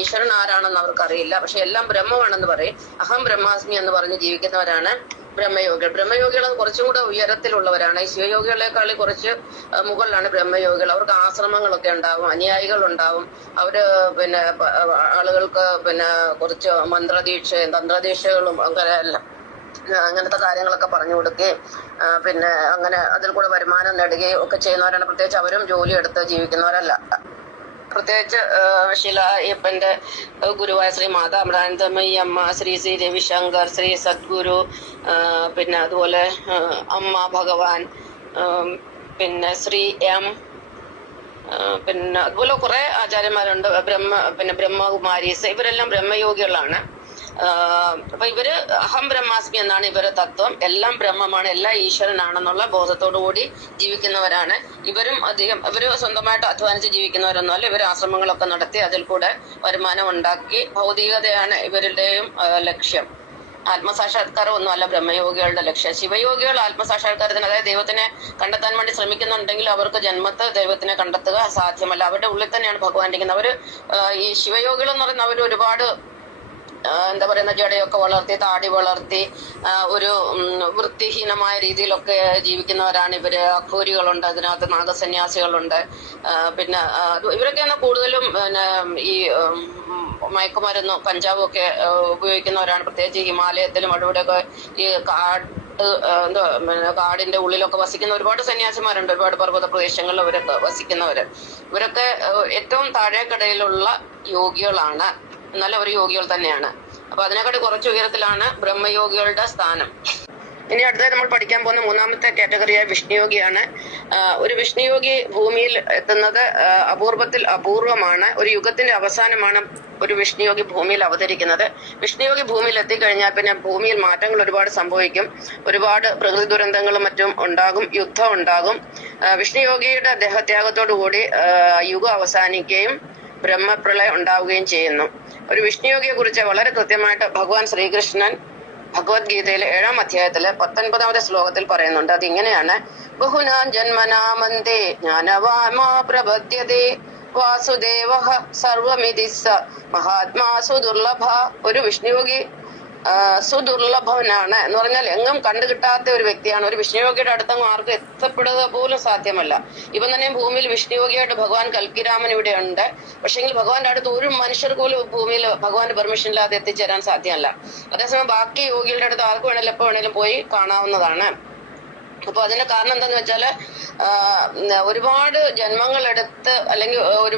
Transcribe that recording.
ഈശ്വരൻ ആരാണെന്ന് അവർക്കറിയില്ല. പക്ഷെ എല്ലാം ബ്രഹ്മമാണെന്ന് പറയും. അഹം ബ്രഹ്മാസ്മി എന്ന് പറഞ്ഞ് ജീവിക്കുന്നവരാണ് ബ്രഹ്മയോഗികൾ. ബ്രഹ്മയോഗികൾ കുറച്ചും കൂടെ ഉയരത്തിലുള്ളവരാണ്. ഈ ശിവയോഗികളെക്കാൾ കുറച്ച് മുകളിലാണ് ബ്രഹ്മയോഗികൾ. അവർക്ക് ആശ്രമങ്ങളൊക്കെ ഉണ്ടാവും, അനുയായികൾ ഉണ്ടാവും. അവര് പിന്നെ ആളുകൾക്ക് പിന്നെ കുറച്ച് മന്ത്രദീക്ഷയും തന്ത്രദീക്ഷകളും അങ്ങനത്തെ കാര്യങ്ങളൊക്കെ പറഞ്ഞു കൊടുക്കുകയും പിന്നെ അങ്ങനെ അതിൽ കൂടെ വരുമാനം നേടുകയും ഒക്കെ ചെയ്യുന്നവരാണ്. പ്രത്യേകിച്ച് അവരും ജോലി എടുത്ത് ജീവിക്കുന്നവരല്ല. പ്രത്യേകിച്ച് ശിലായ്യപ്പന്റെ ഗുരുവായ ശ്രീ മാതാ അമൃതാനന്ദമയി അമ്മ, ശ്രീ ശ്രീ രവിശങ്കർ, ശ്രീ സദ്ഗുരു, പിന്നെ അതുപോലെ അമ്മ ഭഗവാൻ, പിന്നെ ശ്രീ എം, പിന്നെ അതുപോലെ കുറെ ആചാര്യന്മാരുണ്ട്. ബ്രഹ്മകുമാരീസ്, ഇവരെല്ലാം ബ്രഹ്മയോഗികളാണ്. അപ്പൊ ഇവര് അഹം ബ്രഹ്മാസ്മി എന്നാണ് ഇവരുടെ തത്വം. എല്ലാം ബ്രഹ്മമാണ്, എല്ലാം ഈശ്വരനാണെന്നുള്ള ബോധത്തോടു കൂടി ജീവിക്കുന്നവരാണ്. ഇവര് സ്വന്തമായിട്ട് അധ്വാനിച്ച് ജീവിക്കുന്നവരൊന്നുമല്ല. ഇവർ ആശ്രമങ്ങളൊക്കെ നടത്തി അതിൽ കൂടെ വരുമാനം ഉണ്ടാക്കി. ഭൗതികതയാണ് ഇവരുടെയും ലക്ഷ്യം. ആത്മസാക്ഷാത്കാരം ഒന്നുമല്ല ബ്രഹ്മയോഗികളുടെ ലക്ഷ്യം. ശിവയോഗികൾ ആത്മസാക്ഷാത്കാരത്തിന്, അതായത് ദൈവത്തിനെ കണ്ടെത്താൻ വേണ്ടി ശ്രമിക്കുന്നുണ്ടെങ്കിൽ അവർക്ക് ജന്മത്ത് ദൈവത്തിനെ കണ്ടെത്തുക സാധ്യമല്ല. അവരുടെ ഉള്ളിൽ തന്നെയാണ് ഭഗവാൻ ഇരിക്കുന്നത്. അവര് ഈ ശിവയോഗികൾ എന്ന് പറയുന്നത് അവർ ഒരുപാട് എന്താ പറയുന്ന ജടയൊക്കെ വളർത്തി, താടി വളർത്തി, ഒരു വൃത്തിഹീനമായ രീതിയിലൊക്കെ ജീവിക്കുന്നവരാണ് ഇവര്. അഘോരികളുണ്ട്, അതിനകത്ത് നാഗസന്യാസികളുണ്ട്. പിന്നെ ഇവരൊക്കെയാണ് കൂടുതലും പിന്നെ ഈ മയക്കുമരുന്ന് കഞ്ചാവും ഒക്കെ ഉപയോഗിക്കുന്നവരാണ്. പ്രത്യേകിച്ച് ഹിമാലയത്തിലും അവിടെയൊക്കെ ഈ കാടിന്റെ ഉള്ളിലൊക്കെ വസിക്കുന്ന ഒരുപാട് സന്യാസിമാരുണ്ട്. ഒരുപാട് പർവ്വത പ്രദേശങ്ങളിൽ അവരൊക്കെ വസിക്കുന്നവര്. ഇവരൊക്കെ ഏറ്റവും താഴേക്കടയിലുള്ള യോഗികളാണ്. എന്നാലും അവർ യോഗികൾ തന്നെയാണ്. അപ്പൊ അതിനെക്കാട്ടി കുറച്ച് ഉയരത്തിലാണ് ബ്രഹ്മയോഗികളുടെ സ്ഥാനം. ഇനി അടുത്തായി നമ്മൾ പഠിക്കാൻ പോകുന്ന മൂന്നാമത്തെ കാറ്റഗറിയായ വിഷ്ണുയോഗിയാണ്. ഒരു വിഷ്ണുയോഗി ഭൂമിയിൽ എത്തുന്നത് അപൂർവത്തിൽ അപൂർവമാണ്. ഒരു യുഗത്തിന്റെ അവസാനമാണ് ഒരു വിഷ്ണുയോഗി ഭൂമിയിൽ അവതരിക്കുന്നത്. വിഷ്ണുയോഗി ഭൂമിയിൽ എത്തിക്കഴിഞ്ഞാൽ പിന്നെ ഭൂമിയിൽ മാറ്റങ്ങൾ ഒരുപാട് സംഭവിക്കും. ഒരുപാട് പ്രകൃതി ദുരന്തങ്ങളും മറ്റും ഉണ്ടാകും, യുദ്ധം ഉണ്ടാകും. വിഷ്ണുയോഗിയുടെ ദേഹത്യാഗത്തോടുകൂടി യുഗം അവസാനിക്കുകയും ബ്രഹ്മപ്രളയം ഉണ്ടാവുകയും ചെയ്യുന്നു. ഒരു വിഷ്ണുയോഗിയെ കുറിച്ച് വളരെ കൃത്യമായിട്ട് ഭഗവാൻ ശ്രീകൃഷ്ണൻ ഭഗവത്ഗീതയിലെ 7-ാം അധ്യായത്തിലെ 19-ാമത്തെ ശ്ലോകത്തിൽ പറയുന്നുണ്ട്. അതിങ്ങനെയാണ്: ബഹുനാൻ ജന്മനാമന്തേ ജ്ഞാനവാമാ പ്രപദ്യതേ വാസുദേവഃ സർവമിതി സ മഹാത്മാ സുദുർലഭ. ഒരു വിഷ്ണുയോഗി സുദുർലഭനാണ് എന്ന് പറഞ്ഞാൽ എങ്ങും കണ്ടുകിട്ടാത്ത ഒരു വ്യക്തിയാണ്. ഒരു വിഷ്ണുയോഗിയുടെ അടുത്തങ്ങ് ആർക്കും എത്തപ്പെടുക പോലും സാധ്യമല്ല. ഇവൻ തന്നെ ഭൂമിയിൽ വിഷ്ണുയോഗിയായിട്ട് ഭഗവാൻ കൽക്കിരാമൻ ഇവിടെ ഉണ്ട്. പക്ഷെങ്കിൽ ഭഗവാന്റെ അടുത്ത് ഒരു മനുഷ്യർക്ക് പോലും ഭൂമിയിൽ ഭഗവാന്റെ പെർമിഷൻ ഇല്ലാതെ എത്തിച്ചേരാൻ സാധ്യമല്ല. അതേസമയം ബാക്കി യോഗികളുടെ അടുത്ത് ആർക്ക് വേണേലും എപ്പോ വേണേലും പോയി കാണാവുന്നതാണ്. അപ്പൊ അതിന്റെ കാരണം എന്താന്ന് വെച്ചാല് ഒരുപാട് ജന്മങ്ങളെടുത്ത് അല്ലെങ്കിൽ ഒരു